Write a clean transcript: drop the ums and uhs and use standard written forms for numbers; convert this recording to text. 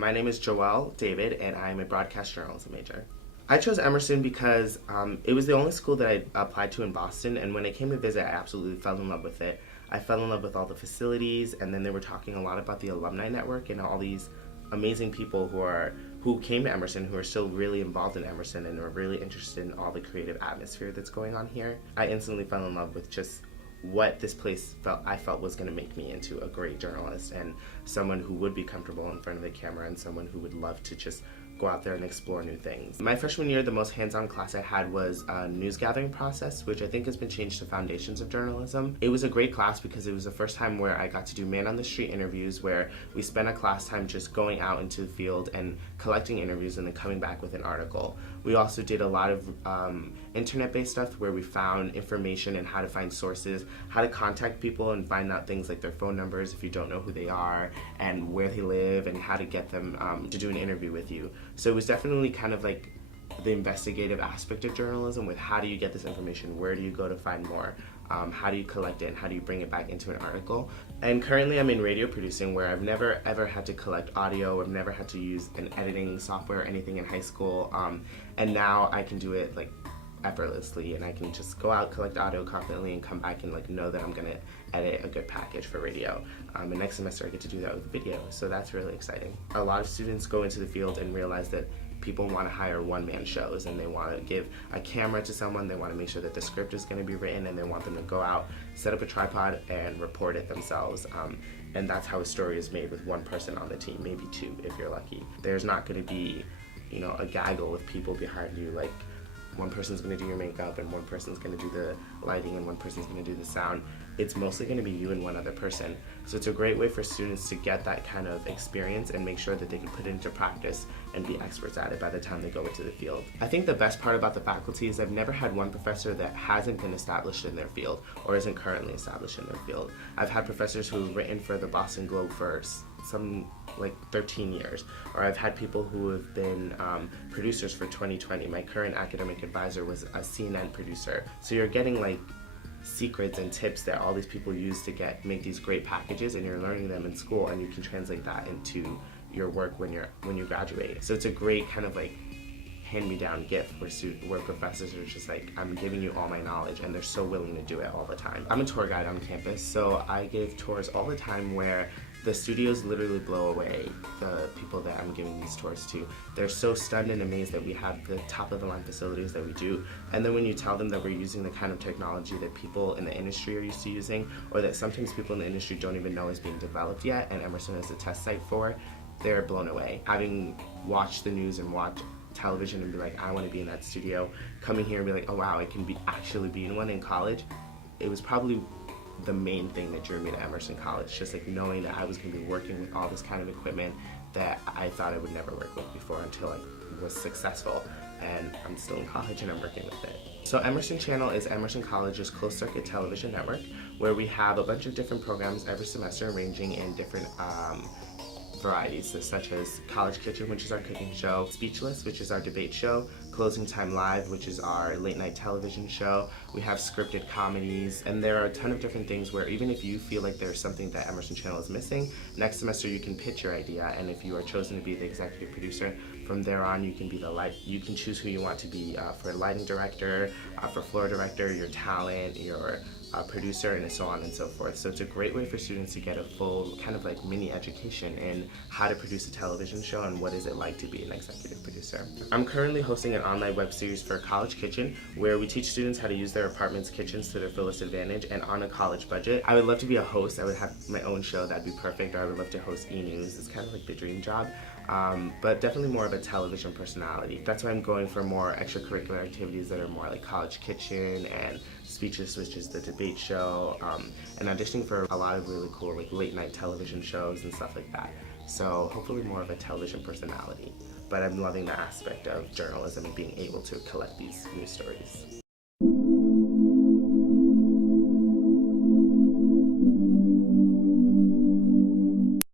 My name is Joelle David, and I'm a broadcast journalism major. I chose Emerson because it was the only school that I applied to in Boston, and when I came to visit, I absolutely fell in love with it. I fell in love with all the facilities, and then they were talking a lot about the alumni network and all these amazing people who came to Emerson, who are still really involved in Emerson and are really interested in all the creative atmosphere that's going on here. I instantly fell in love with just what this place I felt was going to make me into a great journalist and someone who would be comfortable in front of the camera and someone who would love to just go out there and explore new things. My freshman year, the most hands-on class I had was a news gathering process, which I think has been changed to Foundations of Journalism. It was a great class because it was the first time where I got to do man-on-the-street interviews, where we spent a class time just going out into the field and collecting interviews and then coming back with an article. We also did a lot of internet-based stuff where we found information and how to find sources, how to contact people and find out things like their phone numbers if you don't know who they are, and where they live, and how to get them to do an interview with you. So it was definitely kind of like the investigative aspect of journalism with how do you get this information, where do you go to find more, how do you collect it, and how do you bring it back into an article. And currently I'm in radio producing, where I've never ever had to collect audio, I've never had to use an editing software or anything in high school, and now I can do it like effortlessly, and I can just go out, collect audio confidently, and come back and like know that I'm gonna edit a good package for radio. And next semester I get to do that with video, so that's really exciting. A lot of students go into the field and realize that people want to hire one-man shows, and they want to give a camera to someone, they want to make sure that the script is going to be written, and they want them to go out, set up a tripod, and report it themselves. And that's how a story is made with one person on the team, maybe two if you're lucky. There's not going to be, a gaggle of people behind you, like one person's going to do your makeup and one person's going to do the lighting and one person's going to do the sound. It's mostly going to be you and one other person. So it's a great way for students to get that kind of experience and make sure that they can put it into practice and be experts at it by the time they go into the field. I think the best part about the faculty is I've never had one professor that hasn't been established in their field or isn't currently established in their field. I've had professors who have written for the Boston Globe for some like 13 years, or I've had people who have been producers for 2020. My current academic advisor was a CNN producer. So you're getting like secrets and tips that all these people use to make these great packages, and you're learning them in school, and you can translate that into your work when you graduate. So it's a great kind of like hand-me-down gift where professors are just like, I'm giving you all my knowledge, and they're so willing to do it all the time. I'm a tour guide on campus, so I give tours all the time where the studios literally blow away the people that I'm giving these tours to. They're so stunned and amazed that we have the top-of-the-line facilities that we do. And then when you tell them that we're using the kind of technology that people in the industry are used to using, or that sometimes people in the industry don't even know is being developed yet, and Emerson is a test site for, they're blown away. Having watched the news and watched television and be like, I want to be in that studio, coming here and be like, oh wow, I can actually be in one in college, it was probably the main thing that drew me to Emerson College, just like knowing that I was going to be working with all this kind of equipment that I thought I would never work with before until I was successful, and I'm still in college and I'm working with it. So Emerson Channel is Emerson College's closed-circuit television network, where we have a bunch of different programs every semester ranging in different varieties, such as College Kitchen, which is our cooking show, Speechless, which is our debate show, Closing Time Live, which is our late night television show. We have scripted comedies, and there are a ton of different things where even if you feel like there's something that Emerson Channel is missing, next semester you can pitch your idea, and if you are chosen to be the executive producer, from there on you can be you can choose who you want to be for lighting director, for floor director, your talent, your producer, and so on and so forth. So it's a great way for students to get a full kind of like mini education in how to produce a television show and what is it like to be an executive producer. I'm currently hosting an online web series for College Kitchen, where we teach students how to use their apartment's kitchens to their fullest advantage and on a college budget. I would love to be a host. I would have my own show, that'd be perfect, or I would love to host E-News. It's kind of like the dream job. But definitely more of a television personality. That's why I'm going for more extracurricular activities that are more like College Kitchen and Speechless, which is the debate show, and auditioning for a lot of really cool like late night television shows and stuff like that. So hopefully more of a television personality. But I'm loving the aspect of journalism and being able to collect these news stories.